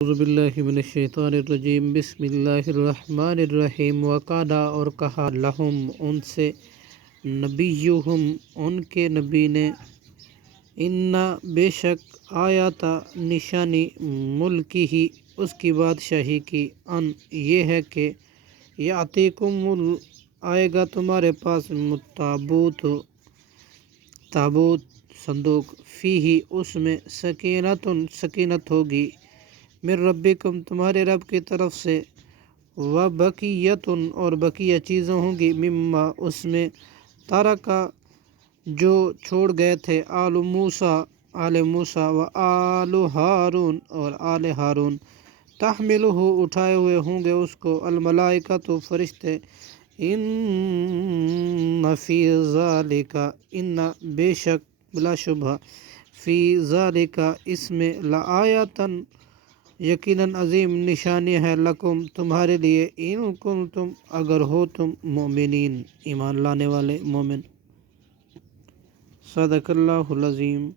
اعوذ باللہ من الشیطان الرجیم بسم اللہ الرحمن الرحیم وقالا اور کہا لہم ان سے نبیہم ان کے نبی نے انا بے شک آیات نشانی ملکی ہی اس کی بادشاہی کی ان یہ ہے کہ یاتیکم آئے گا تمہارے پاس تابوت صندوق فیہ اس میں سکینت ہوگی من ربکم تمہارے رب کی طرف سے وبقیۃ اور بقیہ چیزیں ہوں گی مما اس میں ترکا جو چھوڑ گئے تھے آل موسیٰ و آل ہارون اور آل ہارون تحملہ اٹھائے ہوئے ہوں گے اس کو الملائکۃ فرشتے ان فی ذالک ان بے شک بلا شبہ فی ذالک اس میں لآیۃ یقیناً عظیم نشانی ہے لکم تمہارے لیے ان کنتم اگر ہو تم مومنین ایمان لانے والے مومن۔ صدق اللہ العظیم۔